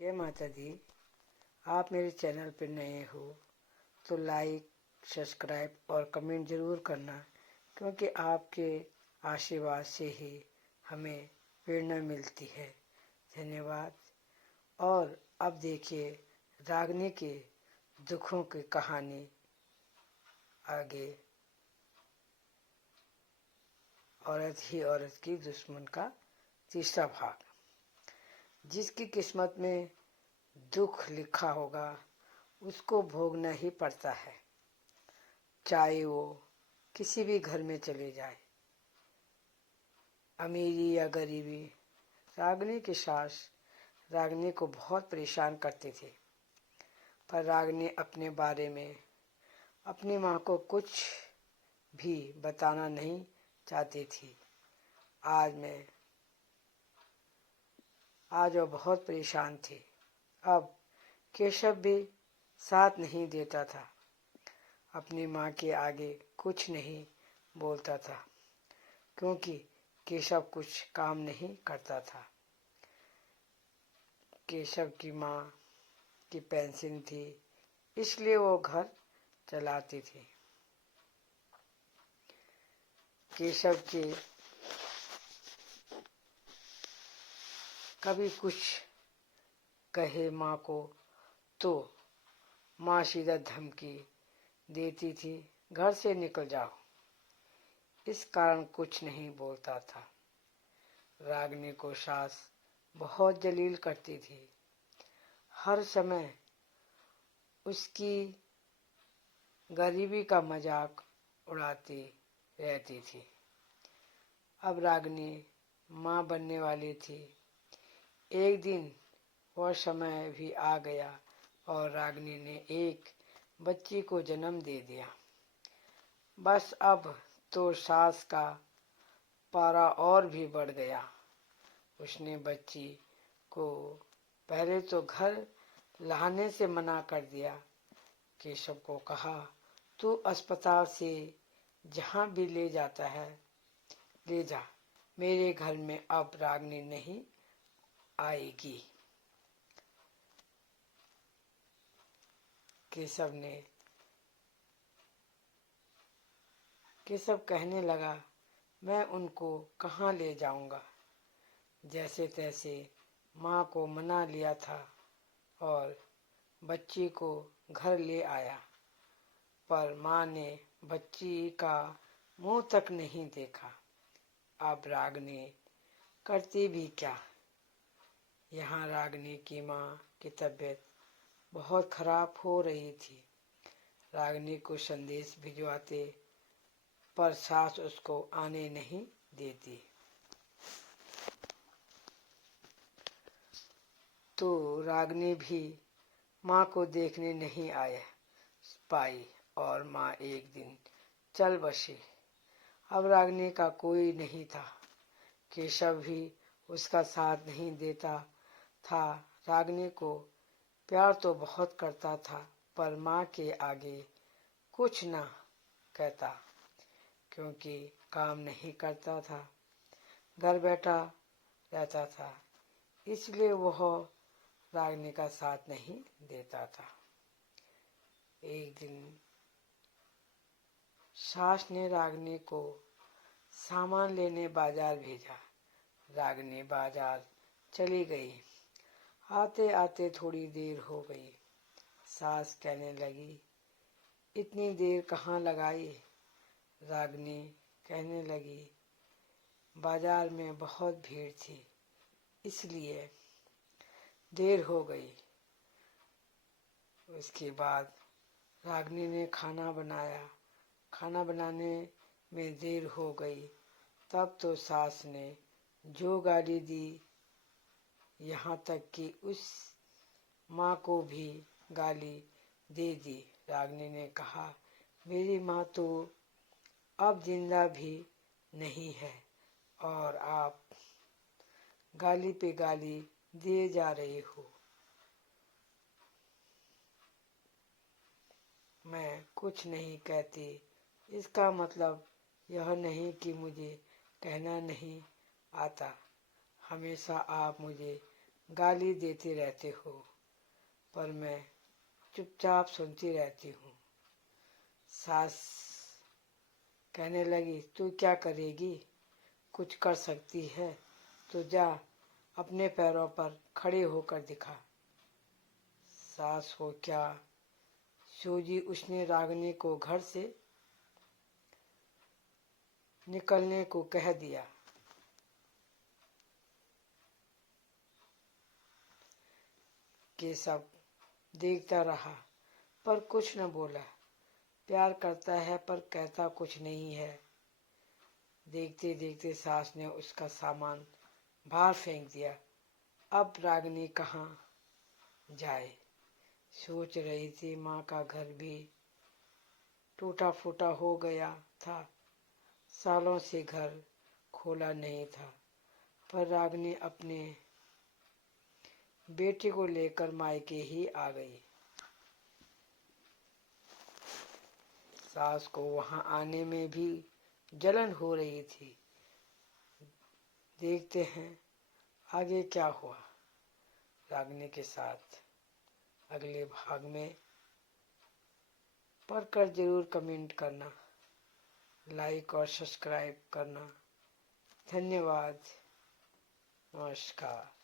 जय माता दी। आप मेरे चैनल पर नए हो तो लाइक, सब्सक्राइब और कमेंट ज़रूर करना, क्योंकि आपके आशीर्वाद से ही हमें प्रेरणा मिलती है। धन्यवाद। और अब देखिए रागिनी के दुखों की कहानी आगे। औरत ही औरत की दुश्मन का तीसरा भाग। जिसकी किस्मत में दुख लिखा होगा उसको भोगना ही पड़ता है, चाहे वो किसी भी घर में चले जाए, अमीरी या गरीबी। रागिनी की सास रागिनी को बहुत परेशान करते थे, पर रागिनी अपने बारे में अपनी माँ को कुछ भी बताना नहीं चाहती थी। आज वो बहुत परेशान थी। अब केशव भी साथ नहीं देता था, अपनी माँ के आगे कुछ नहीं बोलता था, क्योंकि केशव कुछ काम नहीं करता था। केशव की माँ की पेंशन थी, इसलिए वो घर चलाती थी। केशव के कभी कुछ कहे माँ को तो माँ सीधा धमकी देती थी, घर से निकल जाओ। इस कारण कुछ नहीं बोलता था। रागिनी को सास बहुत जलील करती थी, हर समय उसकी गरीबी का मजाक उड़ाती रहती थी। अब रागिनी माँ बनने वाली थी। एक दिन वह समय भी आ गया और रागिनी ने एक बच्ची को जन्म दे दिया। बस अब तो सास का पारा और भी बढ़ गया। उसने बच्ची को पहले तो घर लाने से मना कर दिया। केशव को कहा, तू अस्पताल से जहाँ भी ले जाता है ले जा, मेरे घर में अब रागिनी नहीं आएगी। केशव कहने लगा, मैं उनको कहाँ ले जाऊंगा। जैसे तैसे माँ को मना लिया था और बच्ची को घर ले आया, पर माँ ने बच्ची का मुंह तक नहीं देखा। अब रागिनी करती भी क्या। यहाँ रागिनी की माँ की तबीयत बहुत खराब हो रही थी। रागिनी को संदेश भिजवाते, पर सास उसको आने नहीं देती। तो रागिनी भी माँ को देखने नहीं आया पाई और माँ एक दिन चल बसी। अब रागिनी का कोई नहीं था। केशव भी उसका साथ नहीं देता था। रागिनी को प्यार तो बहुत करता था, पर माँ के आगे कुछ ना कहता, क्योंकि काम नहीं करता था, घर बैठा रहता था, इसलिए वह रागिनी का साथ नहीं देता था। एक दिन सास ने रागिनी को सामान लेने बाजार भेजा। रागिनी बाजार चली गई। आते आते थोड़ी देर हो गई। सास कहने लगी, इतनी देर कहाँ लगाई। रागिनी कहने लगी, बाजार में बहुत भीड़ थी, इसलिए देर हो गई। उसके बाद रागिनी ने खाना बनाया। खाना बनाने में देर हो गई। तब तो सास ने जो गाली दी, यहाँ तक कि उस माँ को भी गाली दे दी। रागिनी ने कहा, मेरी माँ तो अब जिंदा भी नहीं है और आप गाली पे गाली दिए जा रहे हो। मैं कुछ नहीं कहती, इसका मतलब यह नहीं कि मुझे कहना नहीं आता। हमेशा आप मुझे गाली देते रहते हो, पर मैं चुपचाप सुनती रहती हूँ। सास कहने लगी, तू क्या करेगी? कुछ कर सकती है तो जा अपने पैरों पर खड़े होकर दिखा। सास हो क्या सूझी, उसने रागिनी को घर से निकलने को कह दिया। केशव देखता रहा पर कुछ न बोला। प्यार करता है पर कहता कुछ नहीं है। देखते देखते सास ने उसका सामान बाहर फेंक दिया। अब रागिनी कहाँ जाए? सोच रही थी। माँ का घर भी टूटा फूटा हो गया था, सालों से घर खोला नहीं था, पर रागिनी अपने बेटे को लेकर मायके ही आ गई। सास को वहां आने में भी जलन हो रही थी। देखते हैं आगे क्या हुआ रागिनी के साथ अगले भाग में। पढ़कर जरूर कमेंट करना, लाइक और सब्सक्राइब करना। धन्यवाद। नमस्कार।